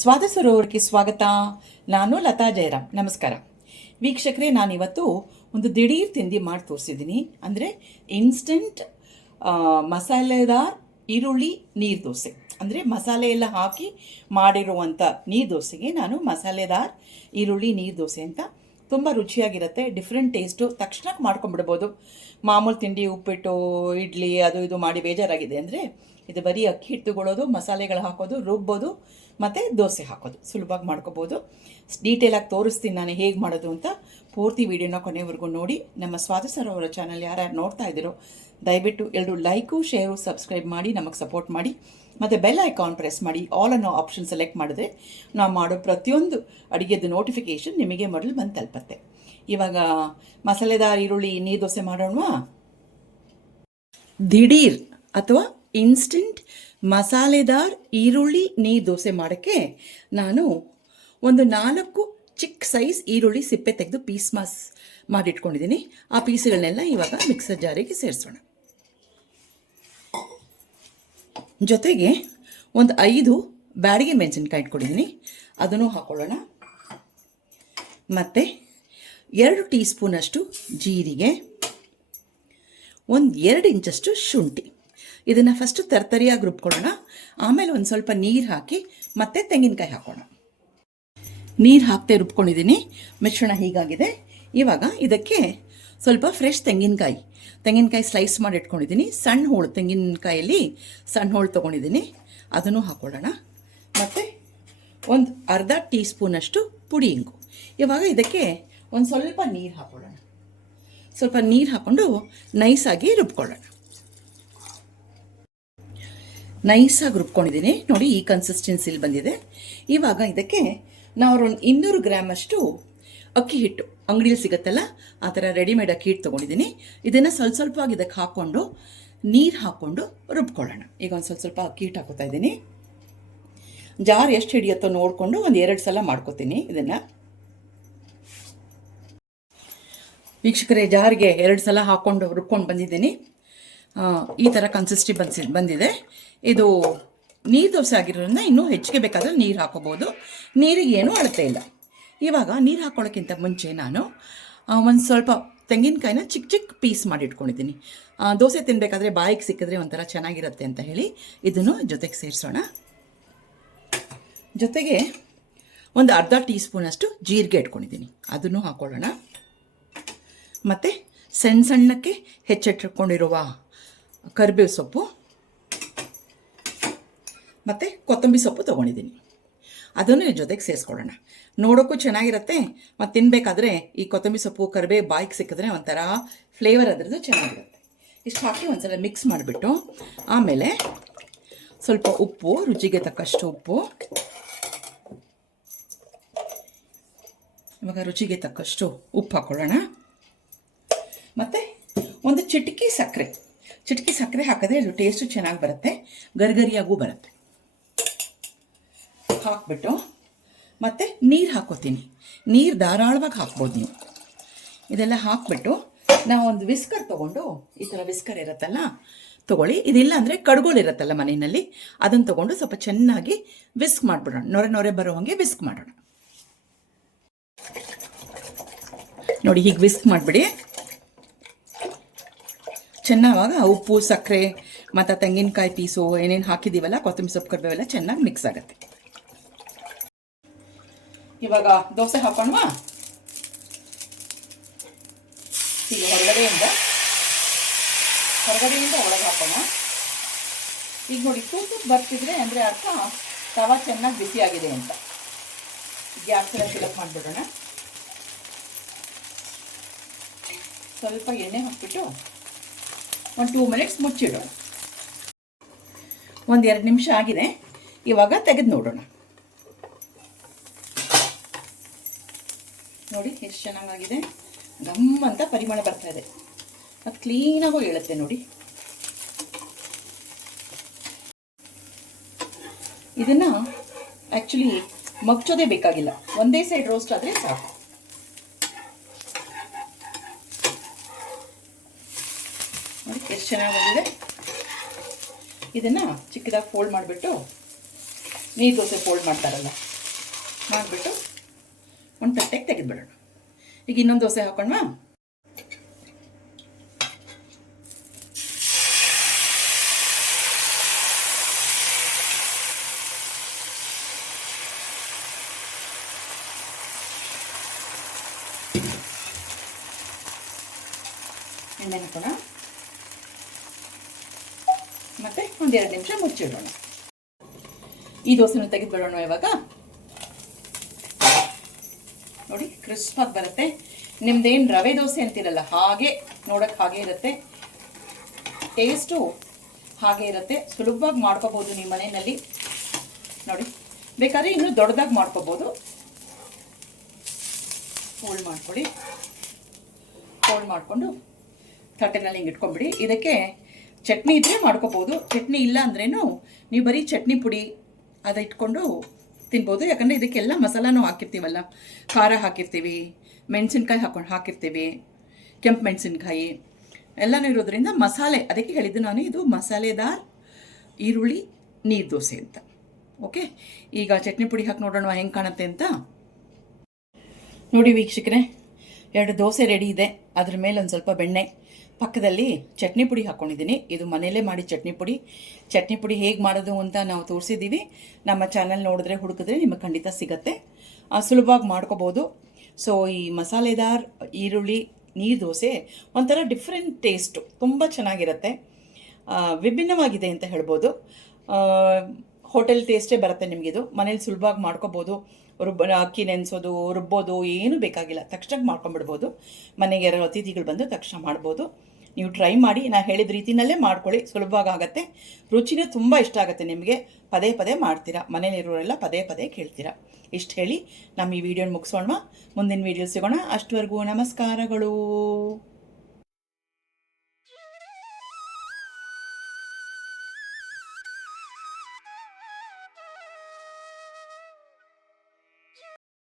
ಸ್ವಾದ ಸರೋವರಕ್ಕೆ ಸ್ವಾಗತ. ನಾನು ಲತಾ ಜಯರಾಮ್. ನಮಸ್ಕಾರ ವೀಕ್ಷಕರೇ. ನಾನಿವತ್ತು ಒಂದು ದಿಢೀರ್ ತಿಂಡಿ ಮಾಡಿ ತೋರಿಸಿದ್ದೀನಿ. ಅಂದರೆ ಇನ್ಸ್ಟೆಂಟ್ ಮಸಾಲೆದಾರ್ ಈರುಳ್ಳಿ ನೀರು ದೋಸೆ. ಅಂದರೆ ಮಸಾಲೆ ಎಲ್ಲ ಹಾಕಿ ಮಾಡಿರುವಂಥ ನೀರು ದೋಸೆಗೆ ನಾನು ಮಸಾಲೆದಾರ್ ಈರುಳ್ಳಿ ನೀರು ದೋಸೆ ಅಂತ ತುಂಬ ರುಚಿಯಾಗಿರುತ್ತೆ. ಡಿಫ್ರೆಂಟ್ ಟೇಸ್ಟು, ತಕ್ಷಣಕ್ಕೆ ಮಾಡ್ಕೊಂಡ್ಬಿಡ್ಬೋದು. ಮಾಮೂಲು ತಿಂಡಿ ಉಪ್ಪಿಟ್ಟು ಇಡ್ಲಿ ಅದು ಇದು ಮಾಡಿ ಬೇಜಾರಾಗಿದೆ ಅಂದರೆ ಇದು ಬರೀ ಅಕ್ಕಿ ಹಿಟ್ಟು ತಗೊಳ್ಳೋದು, ಮಸಾಲೆಗಳು ಹಾಕೋದು, ರುಬ್ಬೋದು ಮತ್ತು ದೋಸೆ ಹಾಕೋದು, ಸುಲಭವಾಗಿ ಮಾಡ್ಕೋಬೋದು. ಡೀಟೇಲಾಗಿ ತೋರಿಸ್ತೀನಿ ನಾನು ಹೇಗೆ ಮಾಡೋದು ಅಂತ. ಪೂರ್ತಿ ವೀಡಿಯೋನ ಕೊನೆವರೆಗೂ ನೋಡಿ. ನಮ್ಮ ಸ್ವಾದ ಸರೋವರ ಚಾನಲ್ ಯಾರ್ಯಾರು ನೋಡ್ತಾ ಇದ್ದೀರೋ ದಯವಿಟ್ಟು ಎಲ್ಲರೂ ಲೈಕು, ಶೇರು, ಸಬ್ಸ್ಕ್ರೈಬ್ ಮಾಡಿ ನಮಗೆ ಸಪೋರ್ಟ್ ಮಾಡಿ. ಮತ್ತು ಬೆಲ್ ಐಕಾನ್ ಪ್ರೆಸ್ ಮಾಡಿ ಆಲ್ ಅನ್ನೋ ಆಪ್ಷನ್ ಸೆಲೆಕ್ಟ್ ಮಾಡಿದ್ರೆ ನಾವು ಮಾಡೋ ಪ್ರತಿಯೊಂದು ಅಡುಗೆದು ನೋಟಿಫಿಕೇಷನ್ ನಿಮಗೆ ಮೊದಲು ಬಂದು ತಲುಪತ್ತೆ. ಇವಾಗ ಮಸಾಲೆದಾರ್ ಈರುಳ್ಳಿ ನೀರು ದೋಸೆ ಮಾಡೋಣವಾ? ದಿಢೀರ್ ಅಥವಾ ಇನ್ಸ್ಟೆಂಟ್ ಮಸಾಲೆದಾರ್ ಈರುಳ್ಳಿ ನೀರು ದೋಸೆ ಮಾಡೋಕ್ಕೆ ನಾನು ಒಂದು 4 ಚಿಕ್ಕ ಸೈಜ್ ಈರುಳ್ಳಿ ಸಿಪ್ಪೆ ತೆಗೆದು ಪೀಸ್ ಮಾಡಿಟ್ಕೊಂಡಿದ್ದೀನಿ. ಆ ಪೀಸ್ಗಳನ್ನೆಲ್ಲ ಇವಾಗ ಮಿಕ್ಸರ್ ಜಾರಿಗೆ ಸೇರಿಸೋಣ. ಜೊತೆಗೆ ಒಂದು 5 ಬ್ಯಾಡಗಿ ಮೆಣಸಿನ್ಕಾಯಿ ಇಟ್ಕೊಂಡಿದ್ದೀನಿ, ಅದನ್ನು ಹಾಕೊಳ್ಳೋಣ. ಮತ್ತು 2 ಟೀ ಸ್ಪೂನಷ್ಟು ಜೀರಿಗೆ, ಒಂದು 2 ಇಂಚಷ್ಟು ಶುಂಠಿ. ಇದನ್ನು ಫಸ್ಟು ತರ್ತರಿಯಾಗಿ ರುಬ್ಕೊಳ್ಳೋಣ. ಆಮೇಲೆ ಒಂದು ಸ್ವಲ್ಪ ನೀರು ಹಾಕಿ ಮತ್ತೆ ತೆಂಗಿನಕಾಯಿ ಹಾಕೋಣ. ನೀರು ಹಾಕ್ತೆ ರುಬ್ಕೊಂಡಿದ್ದೀನಿ. ಮಿಶ್ರಣ ಹೀಗಾಗಿದೆ. ಇವಾಗ ಇದಕ್ಕೆ ಸ್ವಲ್ಪ ಫ್ರೆಶ್ ತೆಂಗಿನಕಾಯಿ ಸ್ಲೈಸ್ ಮಾಡಿ ಇಟ್ಕೊಂಡಿದ್ದೀನಿ. ಸಣ್ಣ ಹೋಳು, ತೆಂಗಿನಕಾಯಲ್ಲಿ ಸಣ್ಣ ಹೋಳು ತೊಗೊಂಡಿದ್ದೀನಿ, ಅದನ್ನು ಹಾಕೊಳ್ಳೋಣ. ಮತ್ತು ಒಂದು ಅರ್ಧ ಟೀ ಸ್ಪೂನಷ್ಟು ಪುಡಿ ಇಂಗು. ಇವಾಗ ಇದಕ್ಕೆ ಒಂದು ಸ್ವಲ್ಪ ನೀರು ಹಾಕೊಳ್ಳೋಣ. ಸ್ವಲ್ಪ ನೀರು ಹಾಕ್ಕೊಂಡು ನೈಸಾಗಿ ರುಬ್ಕೊಳ್ಳೋಣ. ನೈಸಾಗಿ ರುಬ್ಕೊಂಡಿದ್ದೀನಿ ನೋಡಿ, ಈ ಕನ್ಸಿಸ್ಟೆನ್ಸಿಲಿ ಬಂದಿದೆ. ಇವಾಗ ಇದಕ್ಕೆ ನಾವು ಒಂದು 200 ಗ್ರಾಮಷ್ಟು ಅಕ್ಕಿ ಹಿಟ್ಟು, ಅಂಗಡಿಯಲ್ಲಿ ಸಿಗುತ್ತಲ್ಲ ಆ ಥರ ರೆಡಿಮೇಡ್ ಅಕ್ಕಿ ಹಿಟ್ಟು ತೊಗೊಂಡಿದ್ದೀನಿ. ಇದನ್ನು ಸ್ವಲ್ಪವಾಗಿ ಇದಕ್ಕೆ ಹಾಕ್ಕೊಂಡು ನೀರು ಹಾಕ್ಕೊಂಡು ರುಬ್ಕೊಳ್ಳೋಣ. ಈಗ ಒಂದು ಸ್ವಲ್ಪ ಅಕ್ಕಿ ಹಿಟ್ಟು ಹಾಕೋತಾ ಇದ್ದೀನಿ. ಜಾರ್ ಎಷ್ಟು ಹಿಡಿಯುತ್ತೋ ನೋಡಿಕೊಂಡು ಒಂದು 2 ಸಲ ಮಾಡ್ಕೋತೀನಿ ಇದನ್ನು. ವೀಕ್ಷಕರೇ, ಜಾರಿಗೆ 2 ಸಲ ಹಾಕ್ಕೊಂಡು ರುಬ್ಕೊಂಡು ಬಂದಿದ್ದೀನಿ. ಈ ಥರ ಬಂದಿದೆ. ಇದು ನೀರು ದೋಸೆ ಆಗಿರೋದ್ರಿಂದ ಇನ್ನೂ ಹೆಚ್ಚಿಗೆ ಬೇಕಾದರೆ ನೀರು ಹಾಕೋಬೋದು. ನೀರಿಗೆ ಏನೂ ಅಳತೆ ಇಲ್ಲ. ಇವಾಗ ನೀರು ಹಾಕ್ಕೊಳ್ಳೋಕ್ಕಿಂತ ಮುಂಚೆ ನಾನು ಒಂದು ಸ್ವಲ್ಪ ತೆಂಗಿನಕಾಯಿನ ಚಿಕ್ಕ ಚಿಕ್ಕ ಪೀಸ್ ಮಾಡಿ ಇಟ್ಕೊಂಡಿದ್ದೀನಿ. ದೋಸೆ ತಿನ್ನಬೇಕಾದ್ರೆ ಬಾಯಿಗೆ ಸಿಕ್ಕಿದ್ರೆ ಒಂಥರ ಚೆನ್ನಾಗಿರುತ್ತೆ ಅಂತ ಹೇಳಿ ಇದನ್ನು ಜೊತೆಗೆ ಸೇರಿಸೋಣ. ಜೊತೆಗೆ ಒಂದು ಅರ್ಧ ಟೀ ಸ್ಪೂನಷ್ಟು ಜೀರಿಗೆ ಇಟ್ಕೊಂಡಿದ್ದೀನಿ, ಅದನ್ನು ಹಾಕ್ಕೊಳ್ಳೋಣ. ಮತ್ತು ಸಣ್ಣಕ್ಕೆ ಹೆಚ್ಚಿಟ್ಕೊಂಡಿರುವ ಕರಿಬೇವು ಸೊಪ್ಪು ಮತ್ತು ಕೊತ್ತಂಬರಿ ಸೊಪ್ಪು ತೊಗೊಂಡಿದ್ದೀನಿ, ಅದನ್ನು ಜೊತೆಗೆ ಸೇರಿಸ್ಕೊಳ್ಳೋಣ. ನೋಡೋಕ್ಕೂ ಚೆನ್ನಾಗಿರುತ್ತೆ. ಮತ್ತು ತಿನ್ನಬೇಕಾದ್ರೆ ಈ ಕೊತ್ತಂಬರಿ ಸೊಪ್ಪು ಕರಿಬೇವು ಬಾಯಿಗೆ ಸಿಕ್ಕಿದ್ರೆ ಒಂಥರ ಫ್ಲೇವರ್ ಅದರದ್ದು ಚೆನ್ನಾಗಿರುತ್ತೆ. ಇಷ್ಟು ಹಾಕಿ ಒಂದ್ಸಲ ಮಿಕ್ಸ್ ಮಾಡಿಬಿಟ್ಟು ಆಮೇಲೆ ಸ್ವಲ್ಪ ಉಪ್ಪು, ರುಚಿಗೆ ತಕ್ಕಷ್ಟು ಉಪ್ಪು. ಇವಾಗ ರುಚಿಗೆ ತಕ್ಕಷ್ಟು ಉಪ್ಪು ಹಾಕ್ಕೊಳ್ಳೋಣ. ಮತ್ತು ಒಂದು ಚಿಟಿಕೆ ಸಕ್ಕರೆ ಹಾಕಿದ್ರೆ ಇದು ಟೇಸ್ಟು ಚೆನ್ನಾಗಿ ಬರುತ್ತೆ, ಗರಿಗರಿಯಾಗೂ ಬರುತ್ತೆ. ಹಾಕ್ಬಿಟ್ಟು ಮತ್ತು ನೀರು ಹಾಕೋತೀನಿ. ನೀರು ಧಾರಾಳವಾಗಿ ಹಾಕ್ಬೋದು ನೀವು. ಇದೆಲ್ಲ ಹಾಕ್ಬಿಟ್ಟು ನಾವು ಒಂದು ವಿಸ್ಕರ್ ತೊಗೊಂಡು, ಈ ಥರ ವಿಸ್ಕರ್ ಇರುತ್ತಲ್ಲ ತೊಗೊಳ್ಳಿ. ಇದಿಲ್ಲ ಅಂದರೆ ಕಡ್ಗೋಲು ಇರುತ್ತಲ್ಲ ಮನೆಯಲ್ಲಿ, ಅದನ್ನು ತೊಗೊಂಡು ಸ್ವಲ್ಪ ಚೆನ್ನಾಗಿ ವಿಸ್ಕ್ ಮಾಡಿಬಿಡೋಣ. ನೊರೆ ಬರೋ ಹಾಗೆ ವಿಸ್ಕ್ ಮಾಡೋಣ. ನೋಡಿ, ಹೀಗೆ ವಿಸ್ಕ್ ಮಾಡಿಬಿಡಿ. ಚೆನ್ನಾವಾಗ ಉಪ್ಪು, ಸಕ್ಕರೆ ಮತ್ತು ತೆಂಗಿನಕಾಯಿ ಪೀಸು ಏನೇನು ಹಾಕಿದ್ದೀವಲ್ಲ, ಕೊತ್ತಂಬರಿ ಸೊಪ್ಪು, ಕರಿಬೇವೆಲ್ಲ ಚೆನ್ನಾಗಿ ಮಿಕ್ಸ್ ಆಗುತ್ತೆ. ಇವಾಗ ದೋಸೆ ಹಾಕೋಣವಾ? ಈಗ ಹೊರಗಡೆಯಿಂದ ಒಳಗೆ ಹಾಕೋಣ. ಈಗ ನೋಡಿ, ತೂತು ಬರ್ತಿದ್ರೆ ಅಂದರೆ ಅರ್ಥ ತವಾ ಚೆನ್ನಾಗಿ ಬಿಸಿಯಾಗಿದೆ ಅಂತ. ಗ್ಯಾಸ್ ಎಲ್ಲ ಫಿಲಪ್ ಮಾಡಿಬಿಡೋಣ. ಸ್ವಲ್ಪ ಎಣ್ಣೆ ಹಾಕ್ಬಿಟ್ಟು ಒಂದು 2 ಮಿನಿಟ್ಸ್ ಮುಚ್ಚಿಡೋಣ. ಒಂದು 2 ನಿಮಿಷ ಆಗಿದೆ. ಇವಾಗ ತೆಗೆದು ನೋಡೋಣ. ನೋಡಿ ಎಷ್ಟು ಚೆನ್ನಾಗಾಗಿದೆ. ಗಮ್ಮಂತ ಪರಿಮಳ ಬರ್ತಾ ಇದೆ. ಅದು ಕ್ಲೀನಾಗೂ ಹೇಳುತ್ತೆ ನೋಡಿ. ಇದನ್ನು ಆ್ಯಕ್ಚುಲಿ ಮಗ್ಚೋದೇ ಬೇಕಾಗಿಲ್ಲ, ಒಂದೇ ಸೈಡ್ ರೋಸ್ಟ್ ಆದರೆ ಸಾಕು. ನೋಡಿ ಎಷ್ಟು ಚೆನ್ನಾಗಿ ಬಂದಿದೆ. ಇದನ್ನು ಚಿಕ್ಕದಾಗಿ ಫೋಲ್ಡ್ ಮಾಡಿಬಿಟ್ಟು ನೀರು ದೋಸೆ ಫೋಲ್ಡ್ ಮಾಡ್ತಾರಲ್ಲ ಮಾಡಿಬಿಟ್ಟು ಒಂದು ತಟ್ಟೆಗೆ ತೆಗೆದುಬಿಡೋಣ. ಈಗ ಇನ್ನೊಂದು ದೋಸೆ ಹಾಕೋಣವಾ? ಎಣ್ಣೆ ಹಾಕೋಣ ಮತ್ತೆ ಒಂದೆರಡು ನಿಮಿಷ ಮುಚ್ಚಿಡೋಣ. ಈ ದೋಸೆನ ತೆಗೆದುಬಿಡೋಣ ಇವಾಗ. ನೋಡಿ ಕ್ರಿಸ್ಪ್ ಆಗಿ ಬರುತ್ತೆ. ನಿಮ್ದೇನು ರವೆ ದೋಸೆ ಅಂತಿರಲ್ಲ ಹಾಗೆ ನೋಡೋಕೆ ಹಾಗೆ ಇರುತ್ತೆ, ಟೇಸ್ಟು ಹಾಗೆ ಇರುತ್ತೆ. ಸುಲಭವಾಗಿ ಮಾಡ್ಕೋಬೋದು ನಿಮ್ಮ ಮನೆಯಲ್ಲಿ. ನೋಡಿ ಬೇಕಾದ್ರೆ ಇನ್ನೂ ದೊಡ್ಡದಾಗಿ ಮಾಡ್ಕೋಬೋದು. ಫೋಲ್ಡ್ ಮಾಡ್ಕೊಳ್ಳಿ. ಫೋಲ್ಡ್ ಮಾಡಿಕೊಂಡು ತಟ್ಟೆನಲ್ಲಿ ಹಿಂಗೆ ಇಟ್ಕೊಂಡ್ಬಿಡಿ. ಇದಕ್ಕೆ ಚಟ್ನಿ ಇದ್ದರೆ ಮಾಡ್ಕೋಬೋದು, ಚಟ್ನಿ ಇಲ್ಲ ಅಂದ್ರೇನು ನೀವು ಬರೀ ಚಟ್ನಿ ಪುಡಿ ಅದು ಇಟ್ಕೊಂಡು ತಿನ್ಬೋದು. ಯಾಕಂದರೆ ಇದಕ್ಕೆಲ್ಲ ಮಸಾಲಾನು ಹಾಕಿರ್ತೀವಲ್ಲ, ಖಾರ ಹಾಕಿರ್ತೀವಿ, ಮೆಣಸಿನ್ಕಾಯಿ ಹಾಕಿರ್ತೀವಿ, ಕೆಂಪು ಮೆಣಸಿನ್ಕಾಯಿ ಎಲ್ಲನೂ ಇರೋದ್ರಿಂದ ಮಸಾಲೆ, ಅದಕ್ಕೆ ಹೇಳಿದ್ದು ನಾನು ಇದು ಮಸಾಲೆದಾರ್ ಈರುಳ್ಳಿ ನೀರು ದೋಸೆ ಅಂತ. ಓಕೆ, ಈಗ ಚಟ್ನಿ ಪುಡಿ ಹಾಕಿ ನೋಡೋಣ ಹೆಂಗೆ ಕಾಣುತ್ತೆ ಅಂತ. ನೋಡಿ ವೀಕ್ಷಕರೇ, 2 ದೋಸೆ ರೆಡಿ ಇದೆ. ಅದ್ರ ಮೇಲೆ ಒಂದು ಸ್ವಲ್ಪ ಬೆಣ್ಣೆ, ಪಕ್ಕದಲ್ಲಿ ಚಟ್ನಿ ಪುಡಿ ಹಾಕ್ಕೊಂಡಿದ್ದೀನಿ. ಇದು ಮನೆಯಲ್ಲೇ ಮಾಡಿ ಚಟ್ನಿ ಪುಡಿ ಹೇಗೆ ಮಾಡೋದು ಅಂತ ನಾವು ತೋರಿಸಿದ್ದೀವಿ. ನಮ್ಮ ಚಾನಲ್ ನೋಡಿದ್ರೆ ಹುಡುಕಿದ್ರೆ ನಿಮಗೆ ಖಂಡಿತ ಸಿಗುತ್ತೆ. ಸುಲಭವಾಗಿ ಮಾಡ್ಕೋಬೋದು. ಸೊ ಈ ಮಸಾಲೆದಾರ್ ಈರುಳ್ಳಿ ನೀರು ದೋಸೆ ಒಂಥರ ಡಿಫ್ರೆಂಟ್ ಟೇಸ್ಟು, ತುಂಬ ಚೆನ್ನಾಗಿರುತ್ತೆ, ವಿಭಿನ್ನವಾಗಿದೆ ಅಂತ ಹೇಳ್ಬೋದು. ಹೋಟೆಲ್ ಟೇಸ್ಟೇ ಬರುತ್ತೆ ನಿಮಗಿದು. ಮನೇಲಿ ಸುಲಭವಾಗಿ ಮಾಡ್ಕೋಬೋದು. ಅಕ್ಕಿ ನೆನೆಸೋದು, ರುಬ್ಬೋದು ಏನೂ ಬೇಕಾಗಿಲ್ಲ, ತಕ್ಷಣಕ್ಕೆ ಮಾಡ್ಕೊಂಬಿಡ್ಬೋದು. ಮನೆಗೆ ಯಾರೋ ಅತಿಥಿಗಳು ಬಂದು ತಕ್ಷಣ ಮಾಡ್ಬೋದು. ನೀವು ಟ್ರೈ ಮಾಡಿ, ನಾನು ಹೇಳಿದ ರೀತಿಯಲ್ಲೇ ಮಾಡ್ಕೊಳ್ಳಿ, ಸುಲಭವಾಗಿ ಆಗುತ್ತೆ. ರುಚಿನೂ ತುಂಬ ಇಷ್ಟ ಆಗುತ್ತೆ ನಿಮಗೆ. ಪದೇ ಪದೇ ಮಾಡ್ತೀರಾ, ಮನೇಲಿರೋರೆಲ್ಲ ಪದೇ ಪದೇ ಕೇಳ್ತೀರಾ. ಇಷ್ಟು ಹೇಳಿ ನಮ್ಮ ಈ ವಿಡಿಯೋನ ಮುಗಿಸೋಣ. ಮುಂದಿನ ವಿಡಿಯೋ ಸಿಗೋಣ. ಅಷ್ಟವರೆಗೂ ನಮಸ್ಕಾರಗಳು.